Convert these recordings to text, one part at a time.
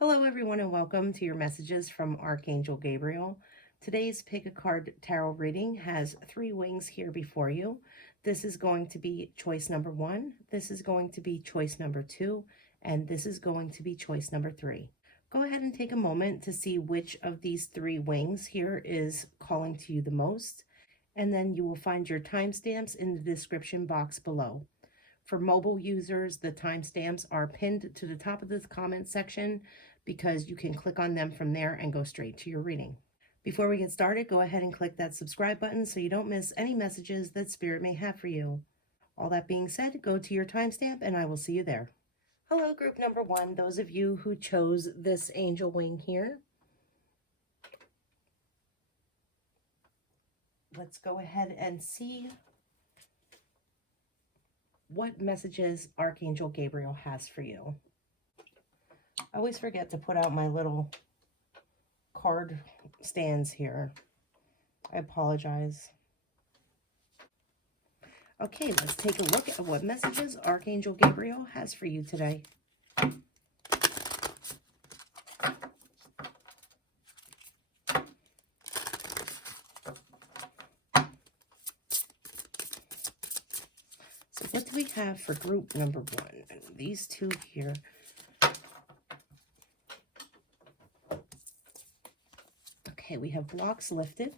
Hello, everyone, and welcome to your messages from Archangel Gabriel. Today's Pick a Card Tarot reading has 3 wings here before you. This is going to be choice number 1, this is going to be choice number 2, and this is going to be choice number 3. Go ahead and take a moment to see which of these 3 wings here is calling to you the most, and then you will find your timestamps in the description box below. For mobile users, the timestamps are pinned to the top of this comment section because you can click on them from there and go straight to your reading. Before we get started, go ahead and click that subscribe button so you don't miss any messages that Spirit may have for you. All that being said, go to your timestamp and I will see you there. Hello, group number 1, those of you who chose this angel wing here. Let's go ahead and see what messages Archangel Gabriel has for you. I always forget to put out my little card stands here. I apologize. Okay, let's take a look at what messages Archangel Gabriel has for you today. So what do we have for group number 1? These 2 here. Okay, we have blocks lifted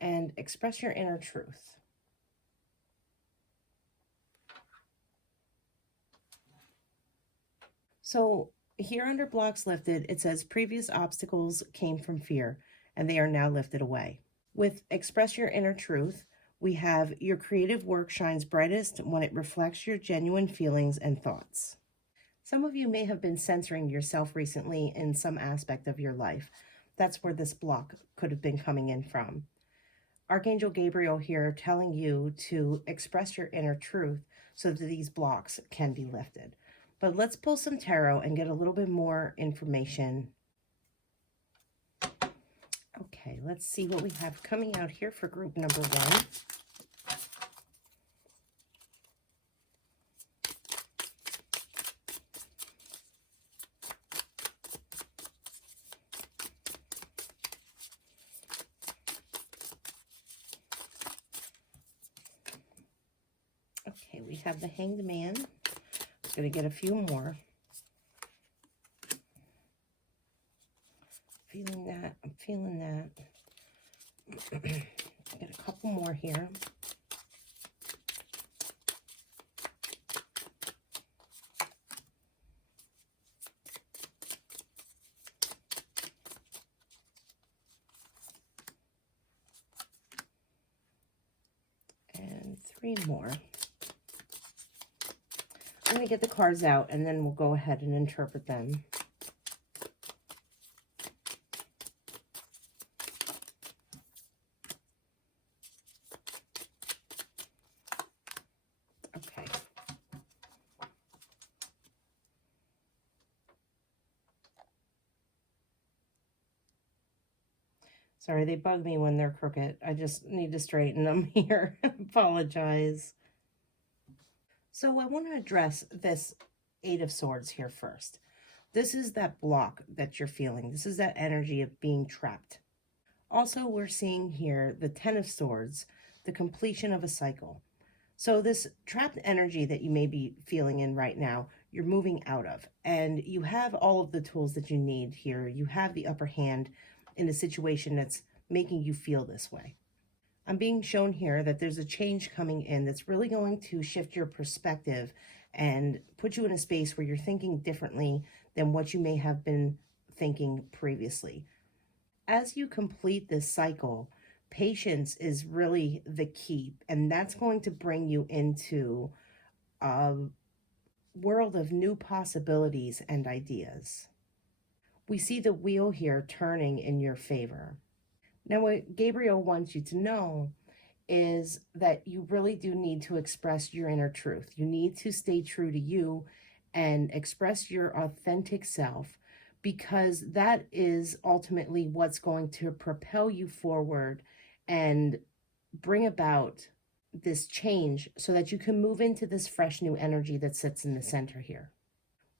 and express your inner truth. So here under blocks lifted, it says previous obstacles came from fear and they are now lifted away. With express your inner truth, we have your creative work shines brightest when it reflects your genuine feelings and thoughts. Some of you may have been censoring yourself recently in some aspect of your life. That's where this block could have been coming in from. Archangel Gabriel here telling you to express your inner truth so that these blocks can be lifted. But let's pull some tarot and get a little bit more information. Okay, let's see what we have coming out here for group number 1. Okay, we have the Hanged Man. I'm going to get a few more. Feeling that. I'm feeling that. Get a couple more here. And 3 more. I'm going to get the cards out and then we'll go ahead and interpret them. Okay. Sorry, they bug me when they're crooked. I just need to straighten them here. Apologize. So I want to address this 8 of Swords here first. This is that block that you're feeling. This is that energy of being trapped. Also, we're seeing here the 10 of Swords, the completion of a cycle. So this trapped energy that you may be feeling in right now, you're moving out of. And you have all of the tools that you need here. You have the upper hand in a situation that's making you feel this way. I'm being shown here that there's a change coming in that's really going to shift your perspective and put you in a space where you're thinking differently than what you may have been thinking previously. As you complete this cycle, patience is really the key, and that's going to bring you into a world of new possibilities and ideas. We see the wheel here turning in your favor. Now, what Gabriel wants you to know is that you really do need to express your inner truth. You need to stay true to you and express your authentic self, because that is ultimately what's going to propel you forward and bring about this change so that you can move into this fresh new energy that sits in the center here.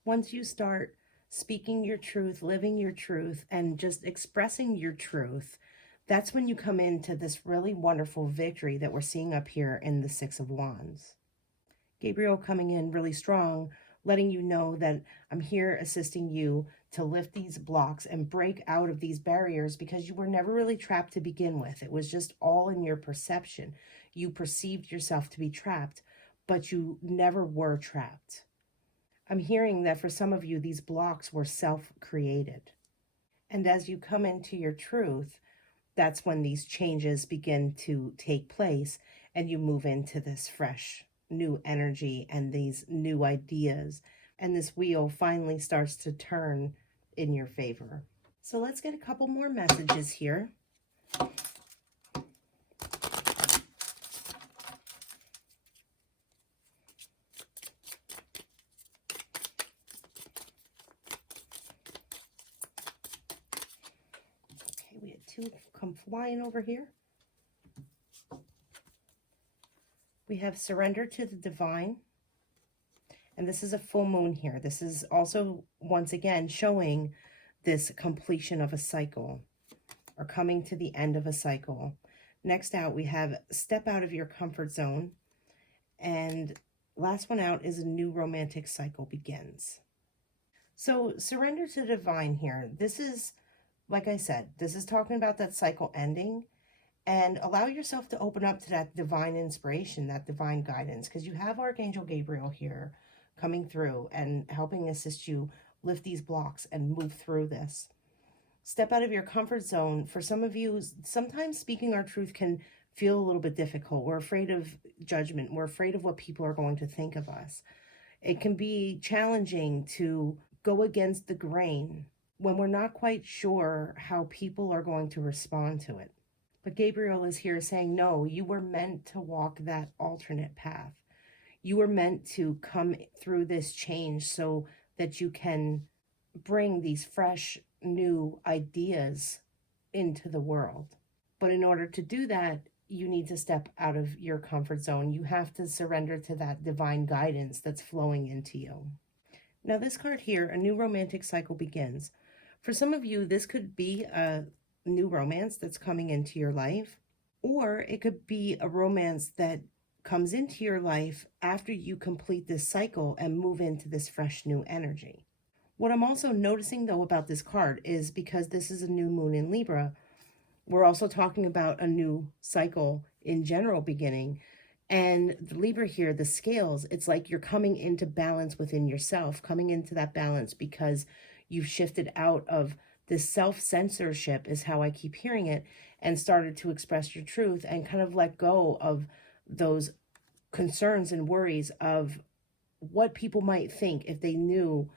Once you start speaking your truth, living your truth, and just expressing your truth, that's when you come into this really wonderful victory that we're seeing up here in the Six of Wands. Gabriel coming in really strong, letting you know that I'm here assisting you to lift these blocks and break out of these barriers, because you were never really trapped to begin with. It was just all in your perception. You perceived yourself to be trapped, but you never were trapped. I'm hearing that for some of you, these blocks were self-created. And as you come into your truth, that's when these changes begin to take place and you move into this fresh new energy and these new ideas. And this wheel finally starts to turn in your favor. So let's get a couple more messages here. Okay, we had two come flying over here. We have surrender to the divine. And this is a full moon here. This is also, once again, showing this completion of a cycle or coming to the end of a cycle. Next out, we have step out of your comfort zone. And last one out is a new romantic cycle begins. So surrender to the divine here. This is, like I said, this is talking about that cycle ending. And allow yourself to open up to that divine inspiration, that divine guidance, because you have Archangel Gabriel here coming through and helping assist you lift these blocks and move through this. Step out of your comfort zone. For some of you, sometimes speaking our truth can feel a little bit difficult. We're afraid of judgment. We're afraid of what people are going to think of us. It can be challenging to go against the grain when we're not quite sure how people are going to respond to it. But Gabriel is here saying, no, you were meant to walk that alternate path. You were meant to come through this change so that you can bring these fresh, new ideas into the world. But in order to do that, you need to step out of your comfort zone. You have to surrender to that divine guidance that's flowing into you. Now, this card here, a new romantic cycle begins. For some of you, this could be a new romance that's coming into your life, or it could be a romance that comes into your life after you complete this cycle and move into this fresh new energy. What I'm also noticing though about this card is, because this is a new moon in Libra, we're also talking about a new cycle in general beginning. And the Libra here, the scales, it's like you're coming into balance within yourself, coming into that balance because you've shifted out of this self-censorship, is how I keep hearing it, and started to express your truth and kind of let go of those concerns and worries of what people might think if they knew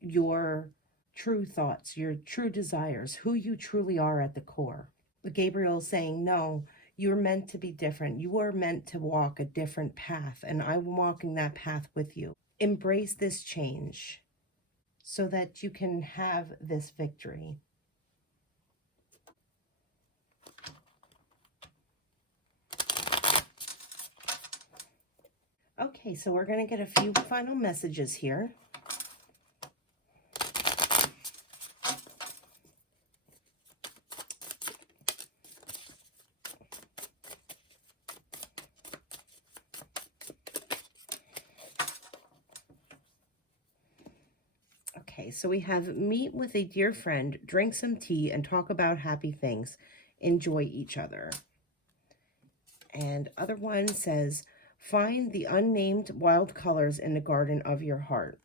your true thoughts, your true desires, who you truly are at the core. But Gabriel is saying, no, you're meant to be different. You are meant to walk a different path, and I'm walking that path with you. Embrace this change so that you can have this victory. Okay, so we're going to get a few final messages here. Okay, so we have meet with a dear friend, drink some tea, and talk about happy things. Enjoy each other. And other one says, find the unnamed wild colors in the garden of your heart.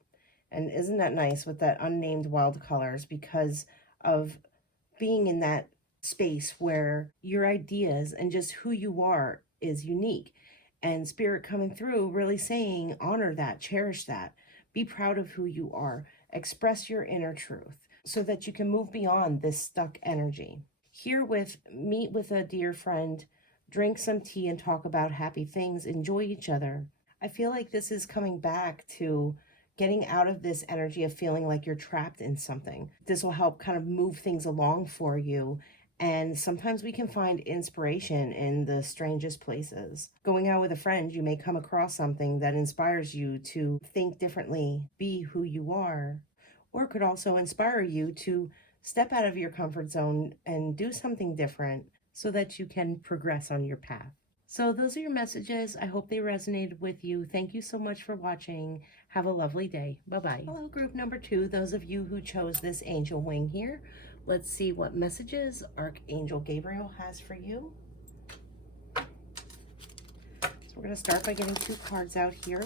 And isn't that nice with that unnamed wild colors, because of being in that space where your ideas and just who you are is unique. And Spirit coming through really saying, honor that, cherish that, be proud of who you are. Express your inner truth so that you can move beyond this stuck energy. Here with meet with a dear friend, drink some tea and talk about happy things, enjoy each other. I feel like this is coming back to getting out of this energy of feeling like you're trapped in something. This will help kind of move things along for you And sometimes we can find inspiration in the strangest places. Going out with a friend, you may come across something that inspires you to think differently, be who you are, or it could also inspire you to step out of your comfort zone and do something different so that you can progress on your path. So those are your messages. I hope they resonated with you. Thank you so much for watching. Have a lovely day. Bye-bye. Hello, group number 2. Those of you who chose this angel wing here, let's see what messages Archangel Gabriel has for you. So we're going to start by getting 2 cards out here.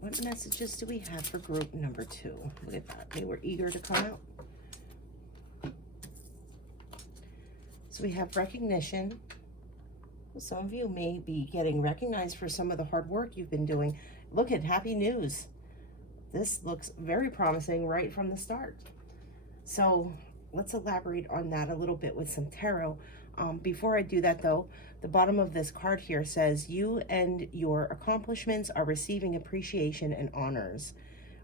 What messages do we have for group number 2? Look at that. They were eager to come out. So we have recognition. Some of you may be getting recognized for some of the hard work you've been doing. Look at happy news. This looks very promising right from the start. So let's elaborate on that a little bit with some tarot. Before I do that though, the bottom of this card here says, you and your accomplishments are receiving appreciation and honors.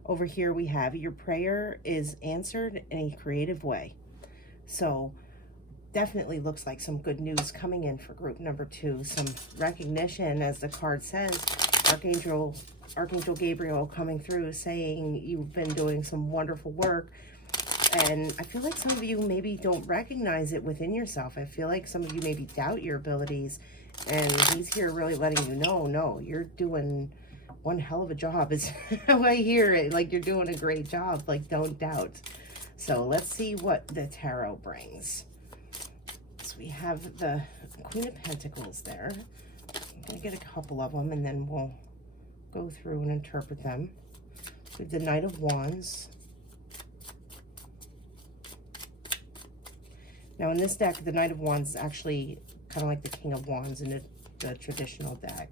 Over here we have, your prayer is answered in a creative way. So definitely looks like some good news coming in for group number 2. Some recognition, as the card says. Archangel Gabriel coming through saying you've been doing some wonderful work. And I feel like some of you maybe don't recognize it within yourself. I feel like some of you maybe doubt your abilities. And he's here really letting you know, no, you're doing one hell of a job. Is how I hear it. Like, you're doing a great job. Like, don't doubt. So let's see what the tarot brings. So we have the Queen of Pentacles there. I'm going to get a couple of them and then we'll go through and interpret them. So the Knight of Wands. Now in this deck, the Knight of Wands is actually kind of like the King of Wands in the traditional deck.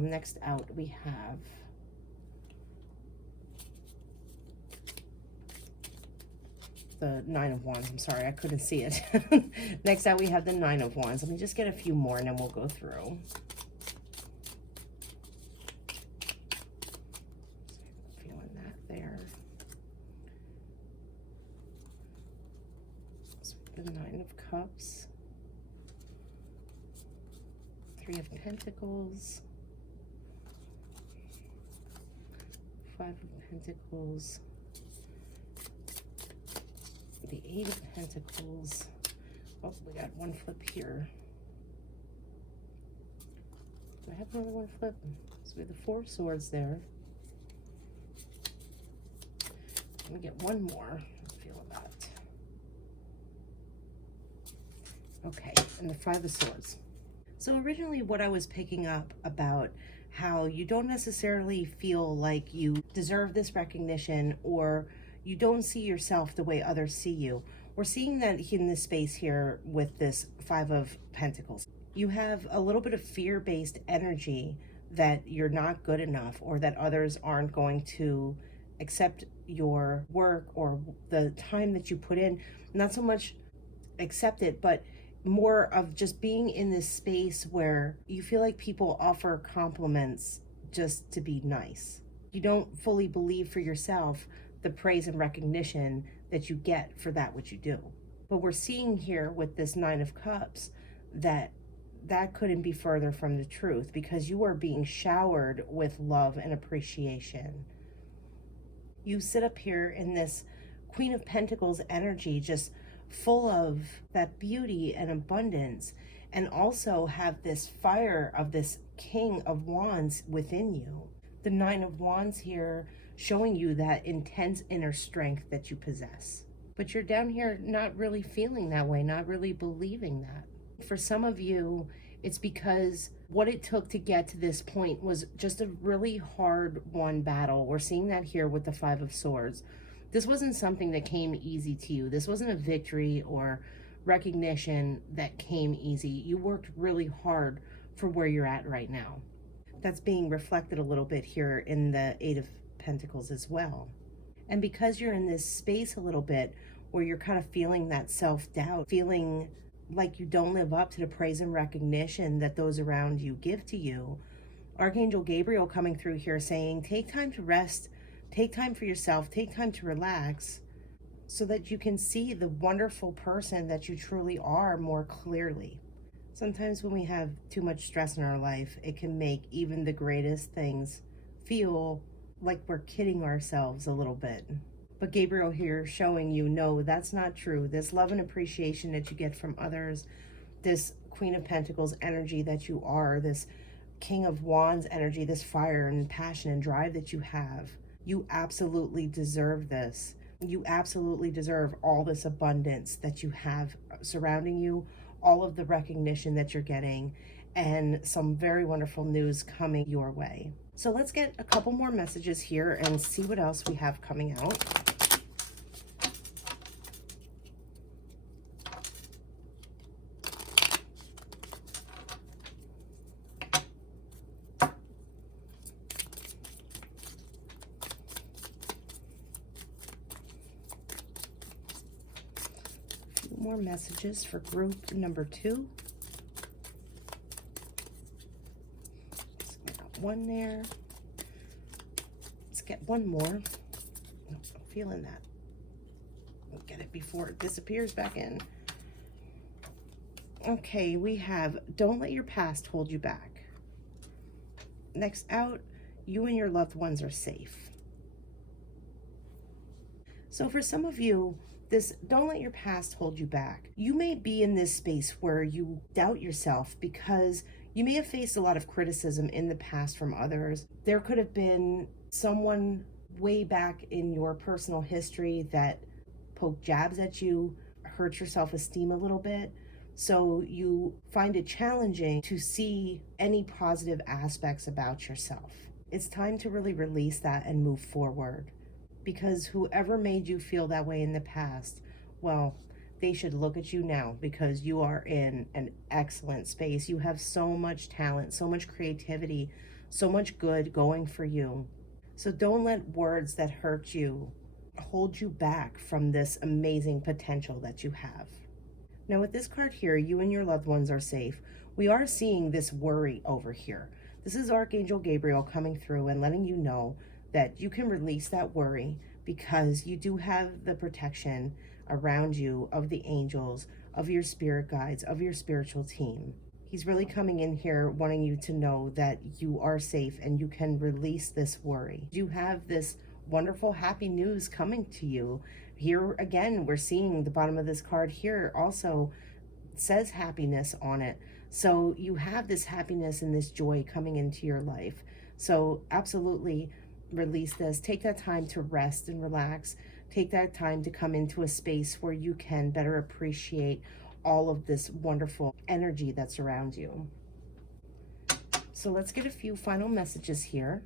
Next out, we have the Nine of Wands. I'm sorry, I couldn't see it. Next out, we have the Nine of Wands. Let me just get a few more and then we'll go through. Feeling that there. The Nine of Cups, 3 of Pentacles, 5 of Pentacles, the 8 of Pentacles. Oh, we got one flip here. Do I have another one flip? So we have the 4 of Swords there. Let me get one more. Feel that. Okay, and the 5 of Swords. So originally what I was picking up about how you don't necessarily feel like you deserve this recognition, or you don't see yourself the way others see you. We're seeing that in this space here with this 5 of Pentacles. You have a little bit of fear-based energy that you're not good enough, or that others aren't going to accept your work or the time that you put in. Not so much accept it, but more of just being in this space where you feel like people offer compliments just to be nice. You don't fully believe for yourself the praise and recognition that you get for that which you do. But we're seeing here with this 9 of Cups that couldn't be further from the truth, because you are being showered with love and appreciation. You sit up here in this Queen of Pentacles energy, just full of that beauty and abundance, and also have this fire of this King of Wands within you. The 9 of Wands here showing you that intense inner strength that you possess. But you're down here not really feeling that way, not really believing that. For some of you, it's because what it took to get to this point was just a really hard won battle. We're seeing that here with the 5 of Swords. This wasn't something that came easy to you. This wasn't a victory or recognition that came easy. You worked really hard for where you're at right now. That's being reflected a little bit here in the 8 of Pentacles as well. And because you're in this space a little bit where you're kind of feeling that self-doubt, feeling like you don't live up to the praise and recognition that those around you give to you, Archangel Gabriel coming through here saying, take time to rest, take time for yourself, take time to relax so that you can see the wonderful person that you truly are more clearly. Sometimes when we have too much stress in our life, it can make even the greatest things feel like we're kidding ourselves a little bit. But Gabriel here showing you, no, that's not true. This love and appreciation that you get from others, this Queen of Pentacles energy that you are, this King of Wands energy, this fire and passion and drive that you have, you absolutely deserve this. You absolutely deserve all this abundance that you have surrounding you, all of the recognition that you're getting, and some very wonderful news coming your way. So let's get a couple more messages here and see what else we have coming out. More messages for group number 2. Got one there. Let's get one more. Nope, I'm feeling that. We'll get it before it disappears back in. Okay, we have don't let your past hold you back. Next out, you and your loved ones are safe. So for some of you, this don't let your past hold you back. You may be in this space where you doubt yourself because you may have faced a lot of criticism in the past from others. There could have been someone way back in your personal history that poked jabs at you, hurt your self-esteem a little bit. So you find it challenging to see any positive aspects about yourself. It's time to really release that and move forward. Because whoever made you feel that way in the past, well, they should look at you now because you are in an excellent space. You have so much talent, so much creativity, so much good going for you. So don't let words that hurt you hold you back from this amazing potential that you have. Now with this card here, you and your loved ones are safe. We are seeing this worry over here. This is Archangel Gabriel coming through and letting you know that you can release that worry because you do have the protection around you of the angels, of your spirit guides, of your spiritual team. He's really coming in here wanting you to know that you are safe and you can release this worry. You have this wonderful, happy news coming to you. Here again, we're seeing the bottom of this card here also says happiness on it. So you have this happiness and this joy coming into your life. So absolutely release this. Take that time to rest and relax. Take that time to come into a space where you can better appreciate all of this wonderful energy that's around you. So let's get a few final messages here.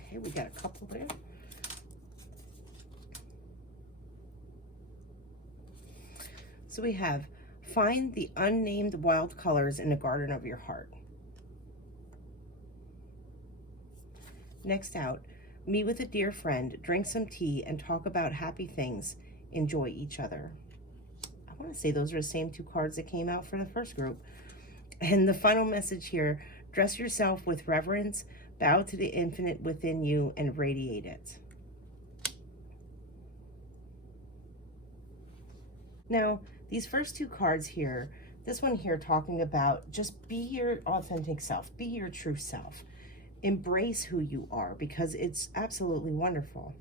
Okay, we got a couple there. So we have, find the unnamed wild colors in the garden of your heart. Next out, meet with a dear friend, drink some tea, and talk about happy things. Enjoy each other. I want to say those are the same two cards that came out for the first group. And the final message here, dress yourself with reverence, bow to the infinite within you, and radiate it. Now, these first two cards here, this one here talking about just be your authentic self, be your true self. Embrace who you are because it's absolutely wonderful.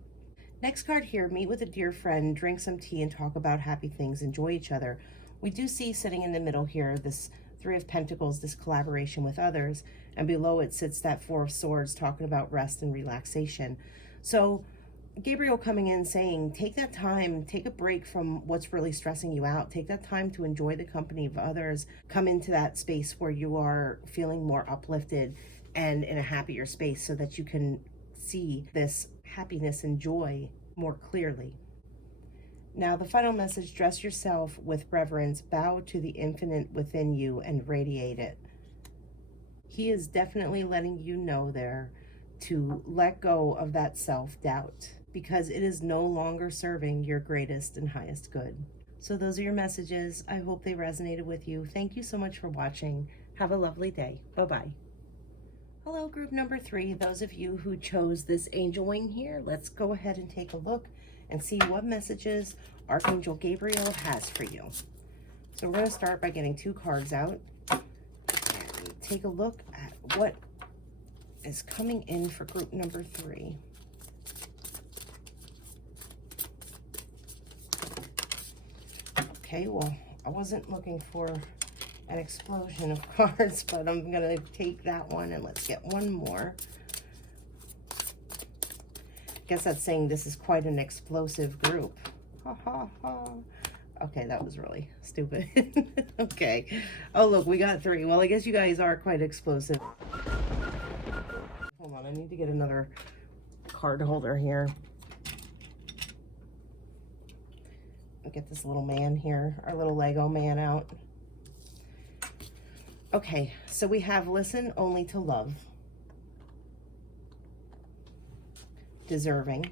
Next card here, meet with a dear friend, drink some tea, and talk about happy things, enjoy each other. We do see sitting in the middle here, this Three of Pentacles, this collaboration with others, and below it sits that Four of Swords talking about rest and relaxation. So Gabriel coming in saying, take that time, take a break from what's really stressing you out. Take that time to enjoy the company of others. Come into that space where you are feeling more uplifted and in a happier space so that you can see this happiness and joy more clearly. Now, the final message, dress yourself with reverence, bow to the infinite within you, and radiate it. He is definitely letting you know there to let go of that self-doubt, because it is no longer serving your greatest and highest good. So those are your messages. I hope they resonated with you. Thank you so much for watching. Have a lovely day. Bye-bye. Hello, group number 3. Those of you who chose this angel wing here, let's go ahead and take a look and see what messages Archangel Gabriel has for you. So we're going to start by getting 2 cards out and take a look at what is coming in for group number 3. Okay, well, I wasn't looking for an explosion of cards, but I'm going to take that one and let's get one more. I guess that's saying this is quite an explosive group. Ha ha ha. Okay, that was really stupid. Okay. Oh, look, we got 3. Well, I guess you guys are quite explosive. Hold on, I need to get another card holder here. I'll get this little man here, our little Lego man out. Okay, so we have listen only to love, deserving,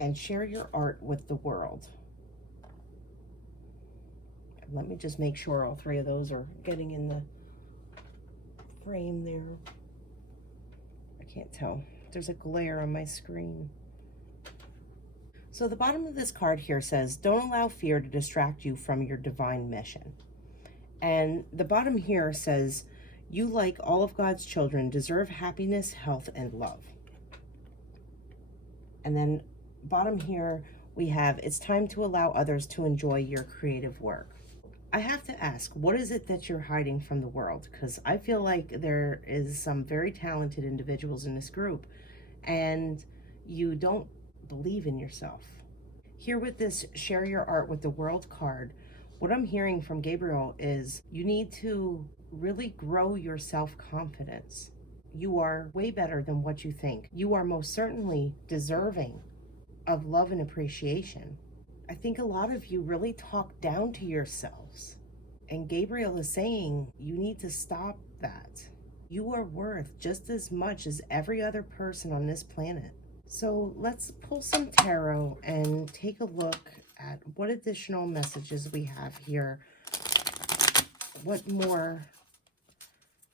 and share your art with the world. Let me just make sure all 3 of those are getting in the frame there. I can't tell. There's a glare on my screen. So the bottom of this card here says, don't allow fear to distract you from your divine mission. And the bottom here says, you, like all of God's children, deserve happiness, health, and love. And then bottom here, we have, it's time to allow others to enjoy your creative work. I have to ask, what is it that you're hiding from the world? Because I feel like there is some very talented individuals in this group, and you don't believe in yourself. Here with this share your art with the world card, what I'm hearing from Gabriel is you need to really grow your self-confidence. You are way better than what you think. You are most certainly deserving of love and appreciation. I think a lot of you really talk down to yourselves, and Gabriel is saying you need to stop that. You are worth just as much as every other person on this planet. So let's pull some tarot and take a look at what additional messages we have here. What more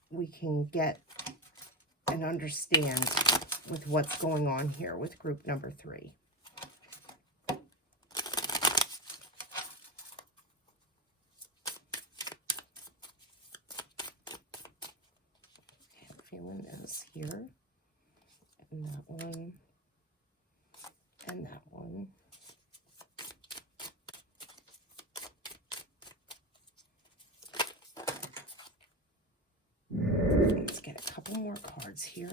we can get and understand with what's going on here with group number 3. Okay, I'm feeling this here. And that one. And that one. Let's get a couple more cards here.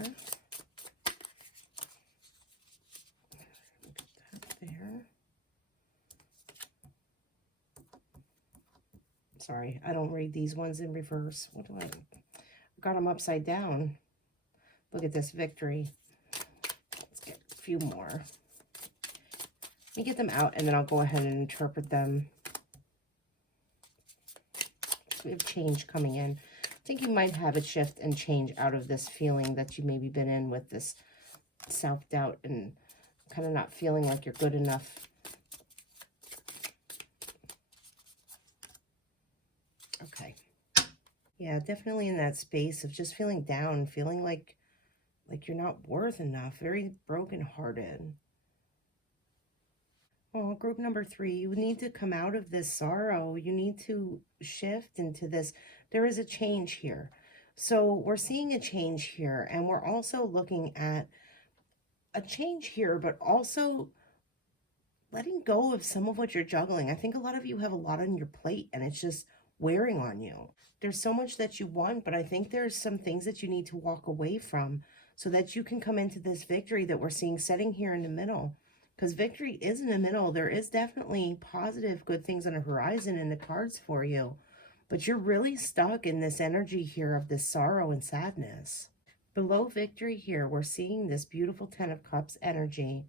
Get that there. Sorry, I don't read these ones in reverse. What do I got them upside down? Look at this victory. Let's get a few more. Let me get them out, and then I'll go ahead and interpret them. So we have change coming in. I think you might have a shift and change out of this feeling that you maybe been in with this self-doubt and kind of not feeling like you're good enough. Okay. Yeah, definitely in that space of just feeling down, feeling like you're not worth enough, very brokenhearted. Oh, group number 3, you need to come out of this sorrow. You need to shift into this. There is a change here. So we're seeing a change here, and we're also looking at a change here, but also letting go of some of what you're juggling. I think a lot of you have a lot on your plate, and it's just wearing on you. There's so much that you want, but I think there's some things that you need to walk away from so that you can come into this victory that we're seeing setting here in the middle. Because victory is in the middle. There is definitely positive, good things on the horizon in the cards for you. But you're really stuck in this energy here of this sorrow and sadness. Below victory here, we're seeing this beautiful 10 of Cups energy,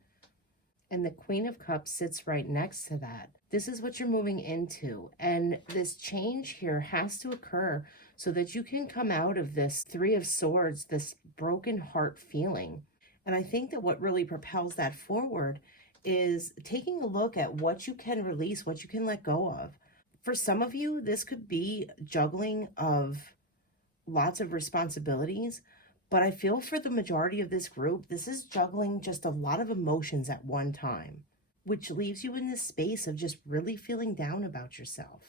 and the Queen of Cups sits right next to that. This is what you're moving into, and this change here has to occur so that you can come out of this Three of Swords, this broken heart feeling. And I think that what really propels that forward is taking a look at what you can release, what you can let go of. For some of you, this could be juggling of lots of responsibilities, but I feel for the majority of this group, this is juggling just a lot of emotions at one time, which leaves you in this space of just really feeling down about yourself.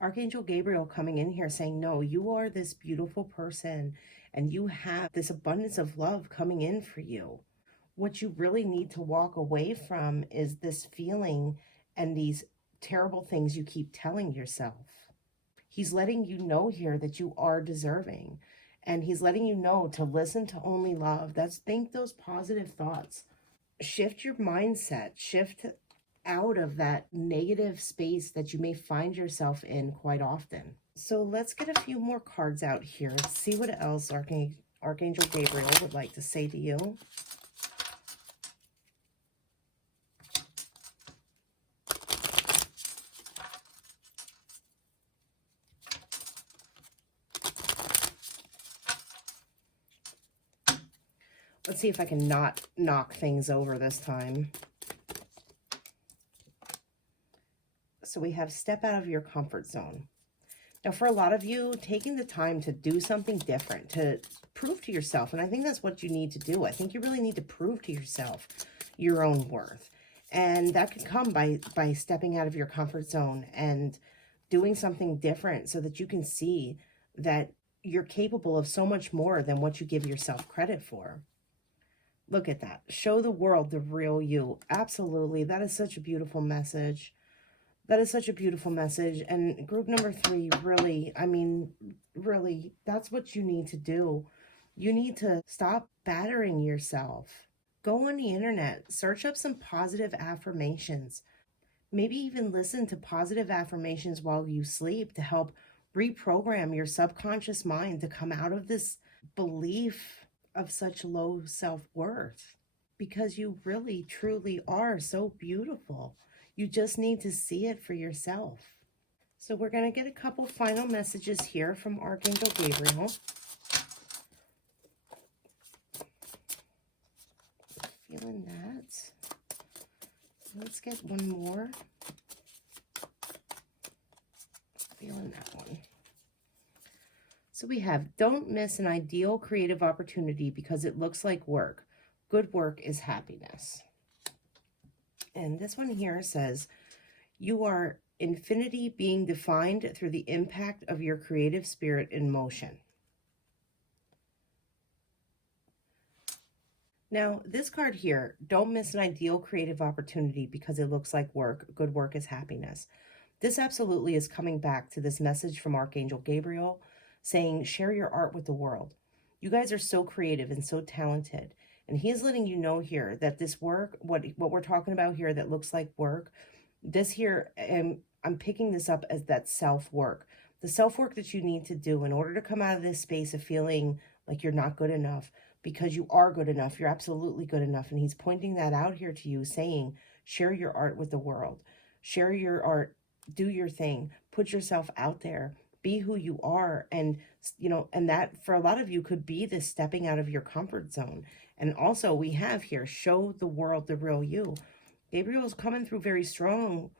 Archangel Gabriel coming in here saying, no, you are this beautiful person and you have this abundance of love coming in for you. What you really need to walk away from is this feeling and these terrible things you keep telling yourself. He's letting you know here that you are deserving. And he's letting you know to listen to only love. Think those positive thoughts. Shift your mindset. Shift out of that negative space that you may find yourself in quite often. So let's get a few more cards out here. Let's see what else Archangel Gabriel would like to say to you. Let's see if I can not knock things over this time. So we have step out of your comfort zone. Now, for a lot of you, taking the time to do something different, to prove to yourself, and I think that's what you need to do. I think you really need to prove to yourself your own worth. And that can come by stepping out of your comfort zone and doing something different so that you can see that you're capable of so much more than what you give yourself credit for. Look at that. Show the world the real you. Absolutely. That is such a beautiful message. That is such a beautiful message. And group number 3, really, I mean, really, that's what you need to do. You need to stop battering yourself. Go on the internet, search up some positive affirmations. Maybe even listen to positive affirmations while you sleep to help reprogram your subconscious mind to come out of this belief of such low self-worth, because you really, truly are so beautiful. You just need to see it for yourself. So we're going to get a couple final messages here from Archangel Gabriel. Feeling that. Let's get one more. Feeling that one. So we have, don't miss an ideal creative opportunity because it looks like work. Good work is happiness. And this one here says, you are infinity being defined through the impact of your creative spirit in motion. Now, this card here, don't miss an ideal creative opportunity because it looks like work. Good work is happiness. This absolutely is coming back to this message from Archangel Gabriel saying, share your art with the world. You guys are so creative and so talented. And he is letting you know here that this work, what we're talking about here that looks like work, this here, I'm picking this up as that self-work. The self-work that you need to do in order to come out of this space of feeling like you're not good enough, because you are good enough. You're absolutely good enough. And he's pointing that out here to you, saying, share your art with the world. Share your art. Do your thing. Put yourself out there. Be who you are. And, you know, and that for a lot of you could be this stepping out of your comfort zone. And also we have here, show the world the real you. Gabriel is coming through very strong,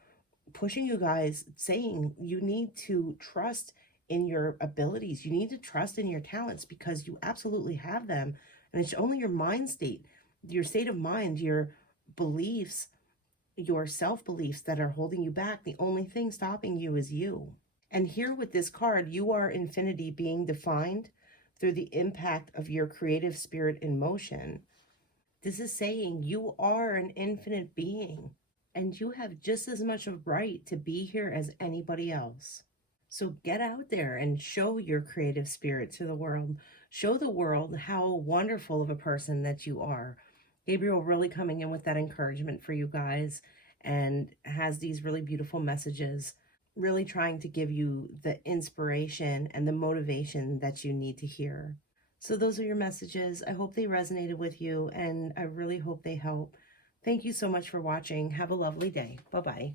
pushing you guys, saying you need to trust in your abilities. You need to trust in your talents because you absolutely have them. And it's only your mind state, your state of mind, your beliefs, your self-beliefs that are holding you back. The only thing stopping you is you. And here with this card, you are infinity being defined through the impact of your creative spirit in motion. This is saying you are an infinite being and you have just as much of right to be here as anybody else. So get out there and show your creative spirit to the world. Show the world how wonderful of a person that you are. Gabriel really coming in with that encouragement for you guys and has these really beautiful messages, really trying to give you the inspiration and the motivation that you need to hear. So those are your messages. I hope they resonated with you, and I really hope they help. Thank you so much for watching. Have a lovely day. Bye-bye.